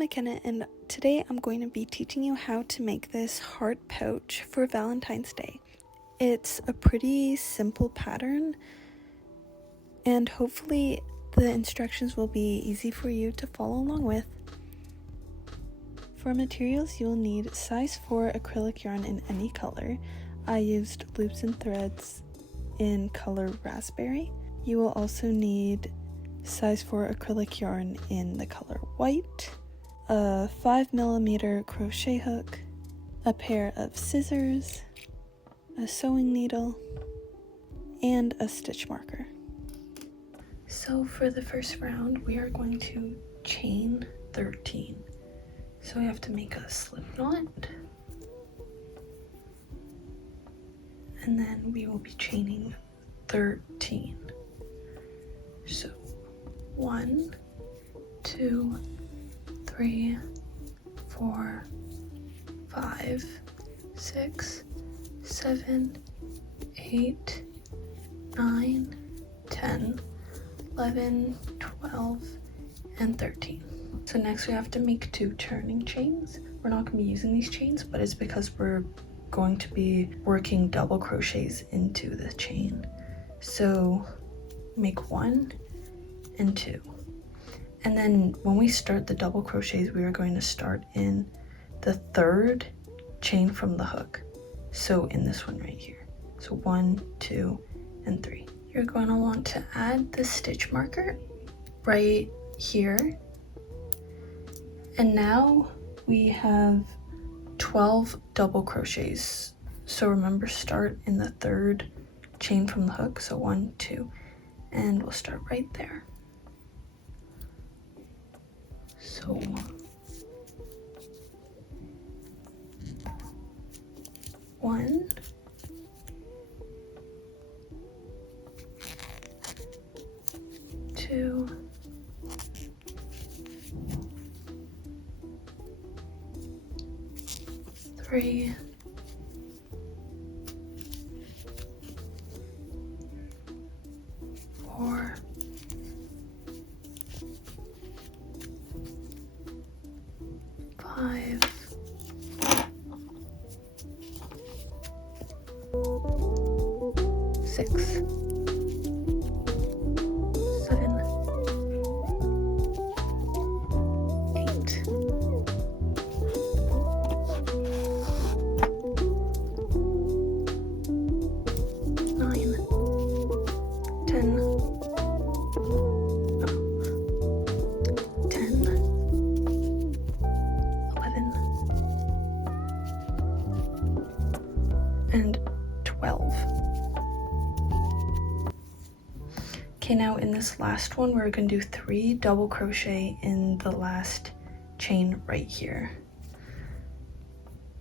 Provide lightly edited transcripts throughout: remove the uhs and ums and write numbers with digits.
McKenna, and today I'm going to be teaching you how to make this heart pouch for Valentine's Day. It's a pretty simple pattern, and hopefully the instructions will be easy for you to follow along with. For materials, you'll need size 4 acrylic yarn in any color. I used loops and threads in color raspberry. You will also need size 4 acrylic yarn in the color white, a 5mm crochet hook, a pair of scissors, a sewing needle, and a stitch marker. So for the first round, we are going to chain 13. So we have to make a slip knot, and then we will be chaining 13. So 1, 2, 3, 4, 5, 6, 7, 8, 9, 10, 11, 12, and 13. So next we have to make 2 turning chains. We're not going to be using these chains, but it's because we're going to be working double crochets into the chain. So make 1 and 2. And then when we start the double crochets, we are going to start in the 3rd chain from the hook. So in this one right here. So 1, 2, and 3. You're going to want to add the stitch marker right here. And now we have 12 double crochets. So remember, start in the 3rd chain from the hook. So 1, 2, and we'll start right there. So 1, 2, 3, 4, 5, 6, 7, 8, 9, 10, 11, and 12. Okay, now in this last one, we're going to do 3 double crochet in the last chain right here.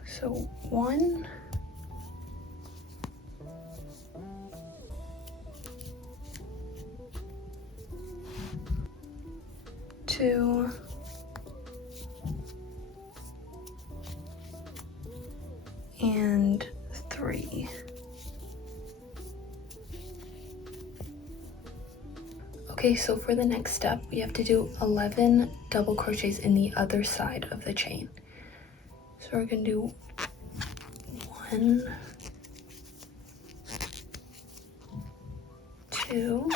So 1, 2, 3. Okay, so for the next step, we have to do 11 double crochets in the other side of the chain. So we're going to do 1, 2,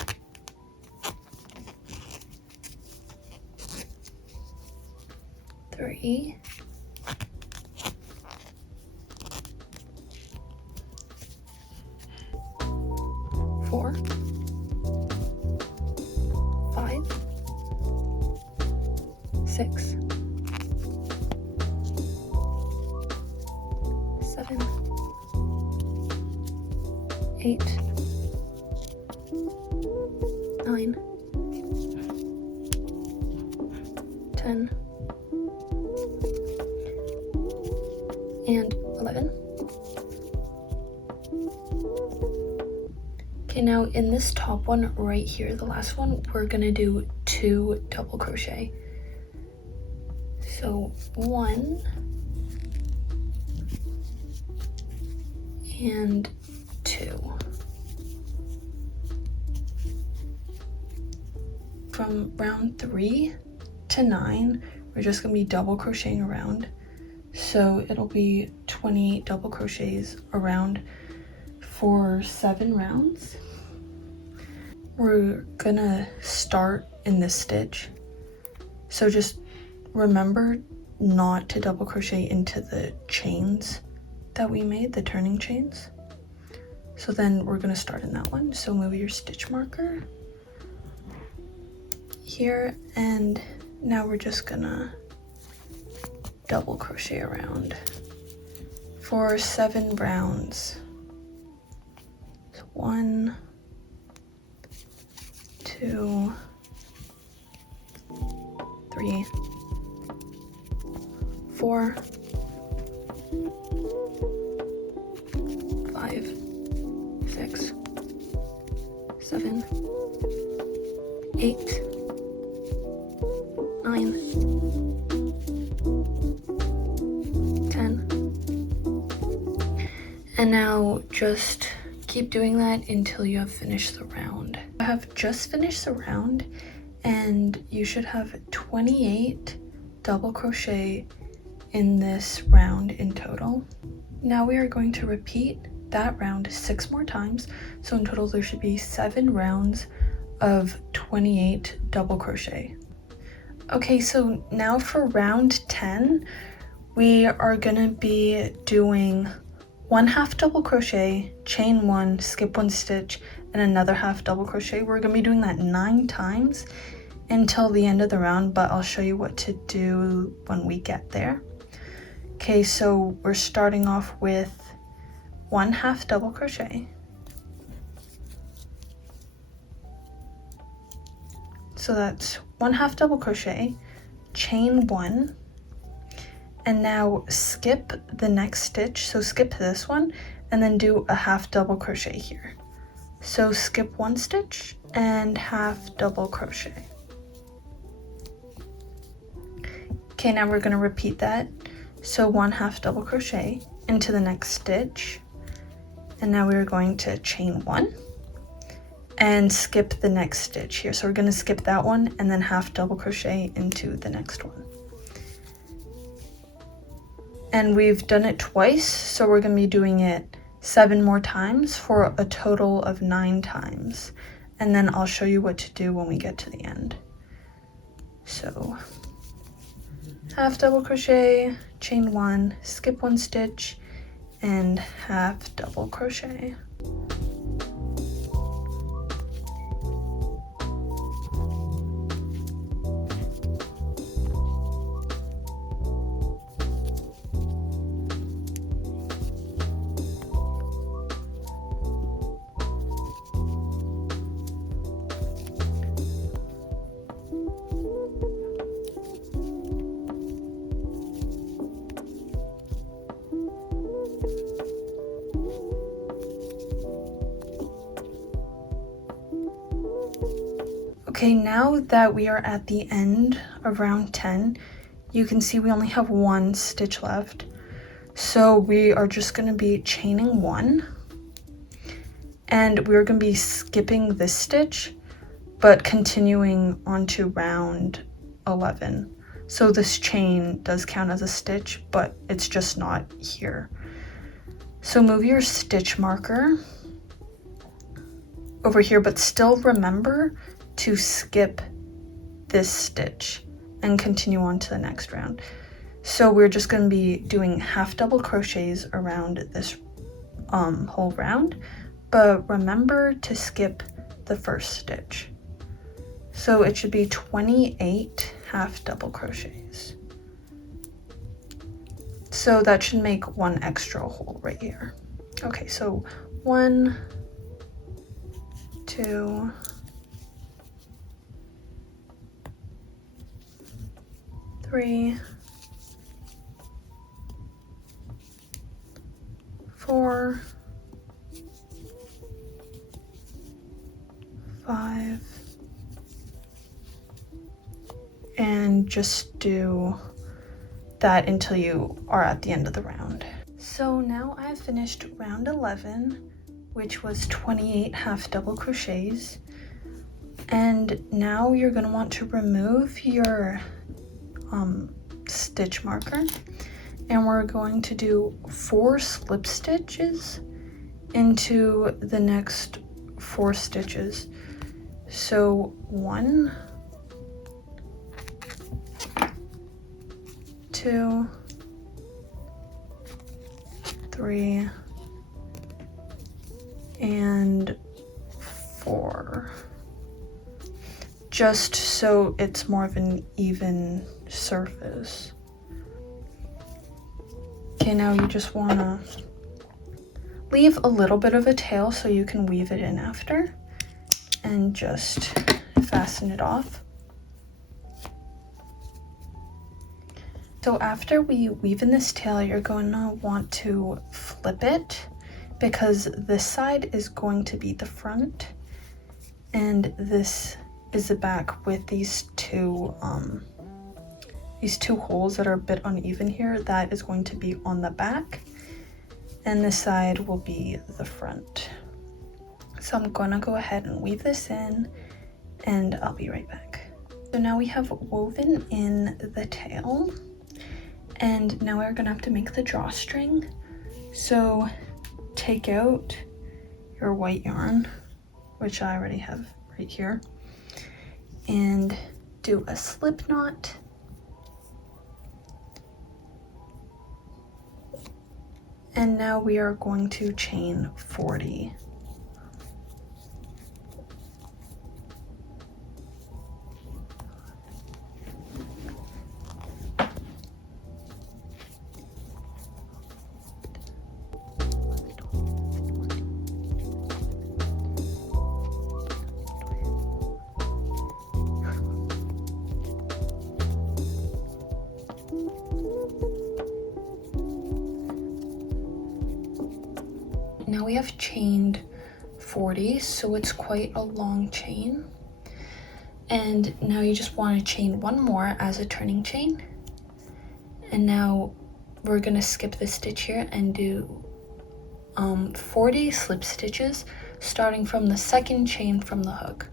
3, 4, 5, 6, 7, 8, 9, 10, and 11. Okay, now in this top one right here, the last one, we're gonna do 2 double crochet. So 1 and 2. From round 3 to 9, we're just gonna be double crocheting around. So it'll be 28 double crochets around for 7 rounds. We're gonna start in this stitch. So just remember not to double crochet into the chains that we made, the turning chains. So then we're gonna start in that one. So move your stitch marker here, and now we're just gonna double crochet around for 7 rounds. So 1, 2, 3, 4, 5, 6, 7, 8, 9, 10. And now just keep doing that until you have finished the round. I have just finished the round, and you should have 28 double crochet in this round in total. Now we are going to repeat that round 6 more times. So in total there should be 7 rounds of 28 double crochet. Okay, so now for round 10, we are gonna be doing 1 half double crochet, chain 1, skip 1 stitch, and another half double crochet. We're gonna be doing that 9 times until the end of the round, but I'll show you what to do when we get there. Okay, so we're starting off with 1 half double crochet. So that's 1 half double crochet, chain 1, and now skip the next stitch. So skip this one and then do a half double crochet here. So skip 1 stitch and half double crochet. Okay, now we're going to repeat that. So 1 half double crochet into the next stitch, and now we're going to chain 1 and skip the next stitch here. So we're going to skip that one and then half double crochet into the next one. And we've done it twice, so we're going to be doing it 7 more times for a total of 9 times. And then I'll show you what to do when we get to the end. So half double crochet, chain 1, skip 1 stitch, and half double crochet. Okay, now that we are at the end of round 10, you can see we only have 1 stitch left. So we are just going to be chaining 1, and we're going to be skipping this stitch, but continuing onto round 11. So this chain does count as a stitch, but it's just not here. So move your stitch marker over here, but still remember to skip this stitch and continue on to the next round. So we're just going to be doing half double crochets around this whole round, but remember to skip the first stitch. So it should be 28 half double crochets. So that should make 1 extra hole right here. Okay, so 1, 2, 3, 4, 5, and just do that until you are at the end of the round. So now I've finished round 11, which was 28 half double crochets, and now you're going to want to remove your stitch marker, and we're going to do 4 slip stitches into the next 4 stitches. So 1, 2, 3, and 4, just so it's more of an even surface. Okay, now you just want to leave a little bit of a tail so you can weave it in after, and just fasten it off. So after we weave in this tail, you're going to want to flip it, because this side is going to be the front and this is the back, with these two holes that are a bit uneven here. That is going to be on the back, and this side will be the front. So I'm gonna go ahead and weave this in, and I'll be right back. So now we have woven in the tail, and now we're gonna have to make the drawstring. So take out your white yarn, which I already have right here, and do a slip knot. And now we are going to chain 40. Now we have chained 40, so it's quite a long chain. And now you just want to chain 1 more as a turning chain. And now we're going to skip this stitch here and do 40 slip stitches, starting from the 2nd chain from the hook.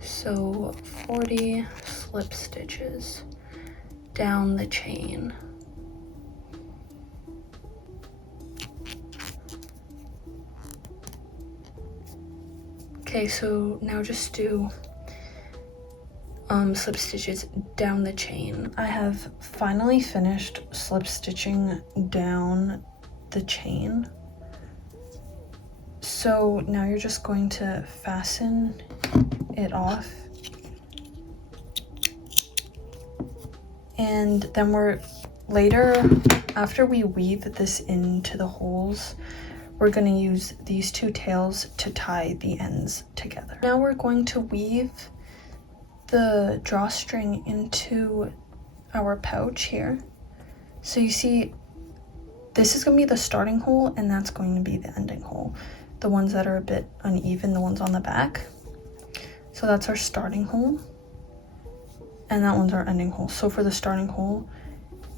So 40 slip stitches down the chain. Okay, so now just do slip stitches down the chain. I have finally finished slip stitching down the chain. So now you're just going to fasten it off, and then after we weave this into the holes, we're going to use these 2 tails to tie the ends together. Now we're going to weave the drawstring into our pouch here. So you see, this is going to be the starting hole, and that's going to be the ending hole. The ones that are a bit uneven, the ones on the back. So that's our starting hole, and that one's our ending hole. So for the starting hole,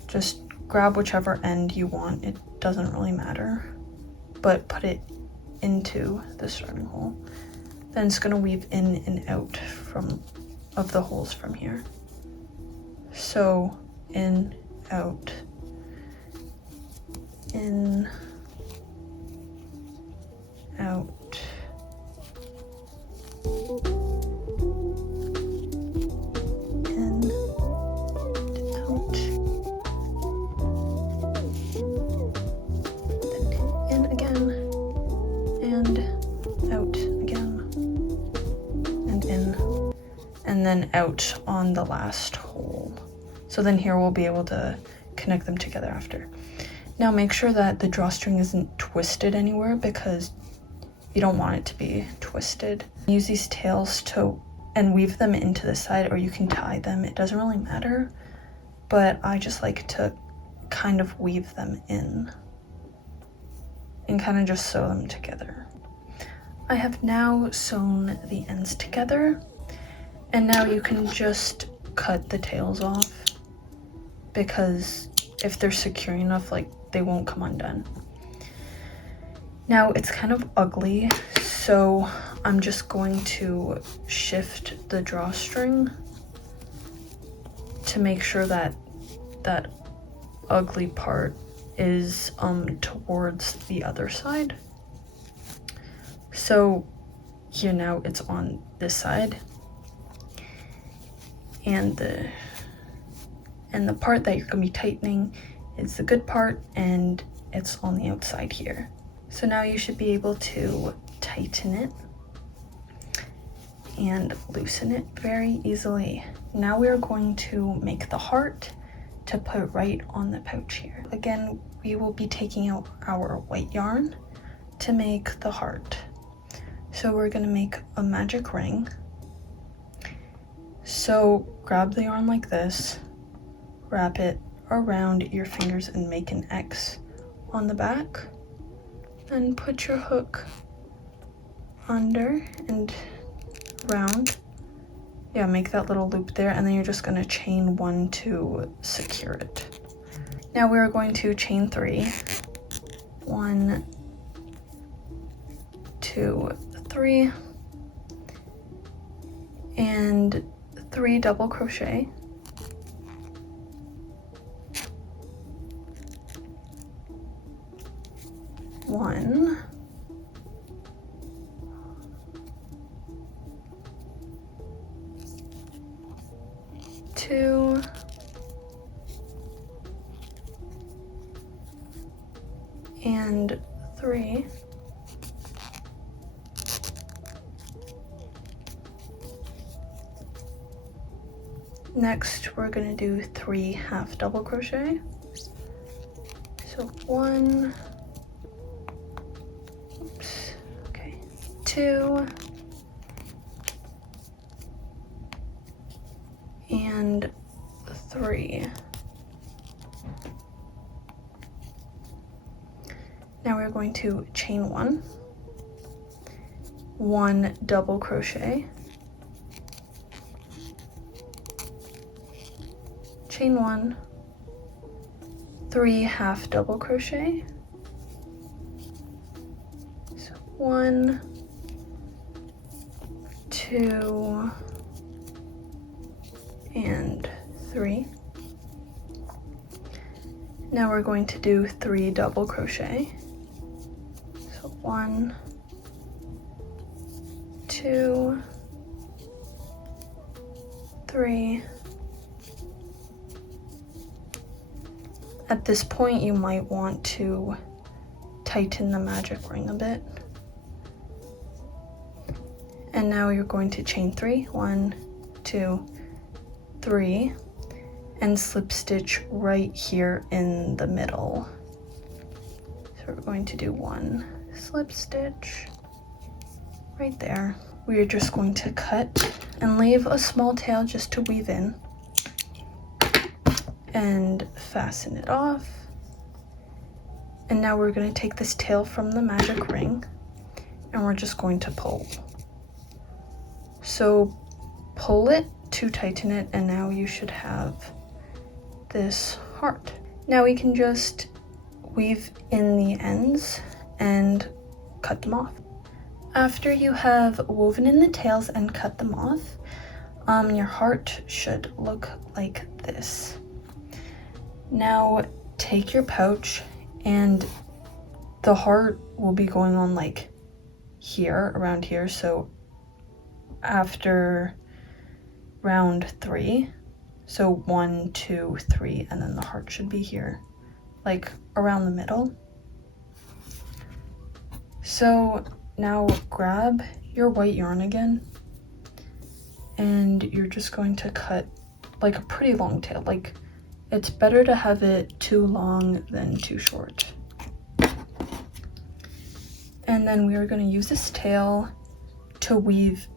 just grab whichever end you want. It doesn't really matter, but put it into the starting hole. Then it's gonna weave in and out of the holes from here. So in, out, in, out, in, out, then in again, and out again, and in, and then out on the last hole. So then here we'll be able to connect them together after. Now make sure that the drawstring isn't twisted anywhere, because you don't want it to be twisted. Use these tails and weave them into the side, or you can tie them. It doesn't really matter, but I just like to kind of weave them in and kind of just sew them together. I have now sewn the ends together, and now you can just cut the tails off, because if they're secure enough, like, they won't come undone. Now it's kind of ugly, So I'm just going to shift the drawstring to make sure that that ugly part is towards the other side. So here now it's on this side, and the part that you're going to be tightening is the good part, and it's on the outside here. So now you should be able to tighten it and loosen it very easily. Now we're going to make the heart to put right on the pouch here. Again, we will be taking out our white yarn to make the heart. So we're going to make a magic ring. So grab the yarn like this, wrap it around your fingers and make an X on the back. Then put your hook under and around. Yeah, make that little loop there, and then you're just going to chain 1 to secure it. Now we're going to chain 3. 1, 2, 3, and 3 double crochet. One, 2, and 3. Next, we're going to do 3 half double crochet. So 1, 2, and 3. Now we're going to chain 1, 1 double crochet, chain 1, 3 half double crochet, so 1, 2, and 3. Now we're going to do 3 double crochet. So 1, 2, 3. At this point, you might want to tighten the magic ring a bit. And now you're going to chain 3, 1, 2, 3, and slip stitch right here in the middle. So we're going to do 1 slip stitch right there. We are just going to cut and leave a small tail just to weave in and fasten it off. And now we're going to take this tail from the magic ring and we're just going to pull. So pull it to tighten it, and now you should have this heart. Now we can just weave in the ends and cut them off. After you have woven in the tails and cut them off, your heart should look like this. Now take your pouch, and the heart will be going on like here, around here. So after round 3, so 1, 2, 3, and then the heart should be here, like around the middle. So now grab your white yarn again, and you're just going to cut like a pretty long tail. Like, it's better to have it too long than too short. And then we are going to use this tail to weave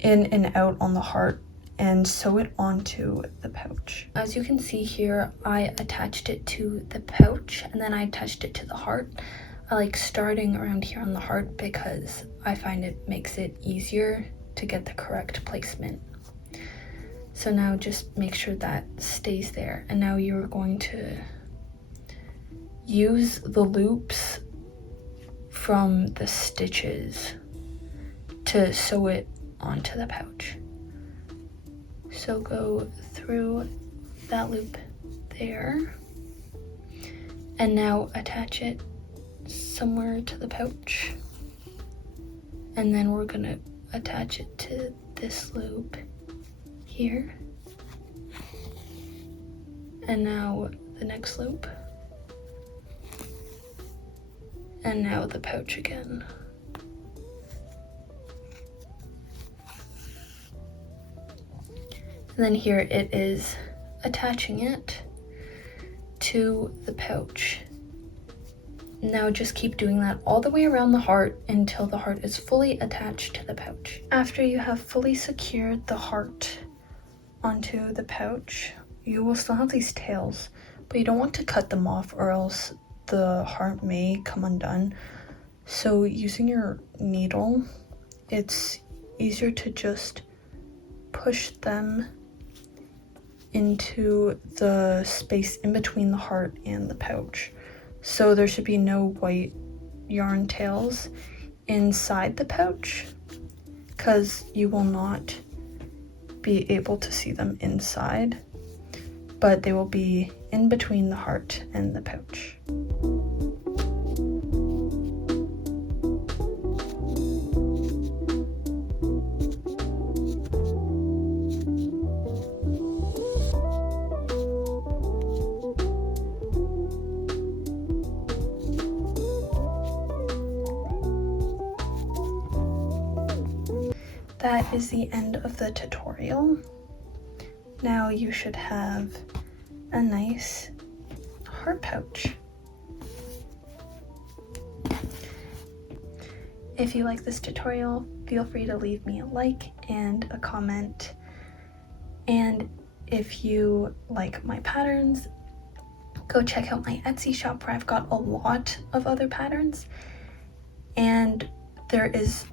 in and out on the heart and sew it onto the pouch. As you can see here, I attached it to the pouch and then I attached it to the heart. I like starting around here on the heart because I find it makes it easier to get the correct placement. So now just make sure that stays there. And now you're going to use the loops from the stitches to sew it onto the pouch. So go through that loop there, and now attach it somewhere to the pouch, and then we're gonna attach it to this loop here, and now the next loop, and now the pouch again. And then here it is attaching it to the pouch. Now just keep doing that all the way around the heart until the heart is fully attached to the pouch. After you have fully secured the heart onto the pouch, you will still have these tails, but you don't want to cut them off or else the heart may come undone. So using your needle, it's easier to just push them into the space in between the heart and the pouch. So there should be no white yarn tails inside the pouch, because you will not be able to see them inside, but they will be in between the heart and the pouch. That is the end of the tutorial. Now you should have a nice heart pouch. If you like this tutorial, feel free to leave me a like and a comment. And if you like my patterns, go check out my Etsy shop where I've got a lot of other patterns. And there is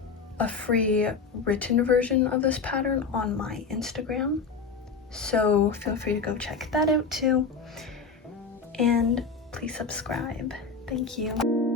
a free written version of this pattern on my Instagram, so feel free to go check that out too, and please subscribe. Thank you.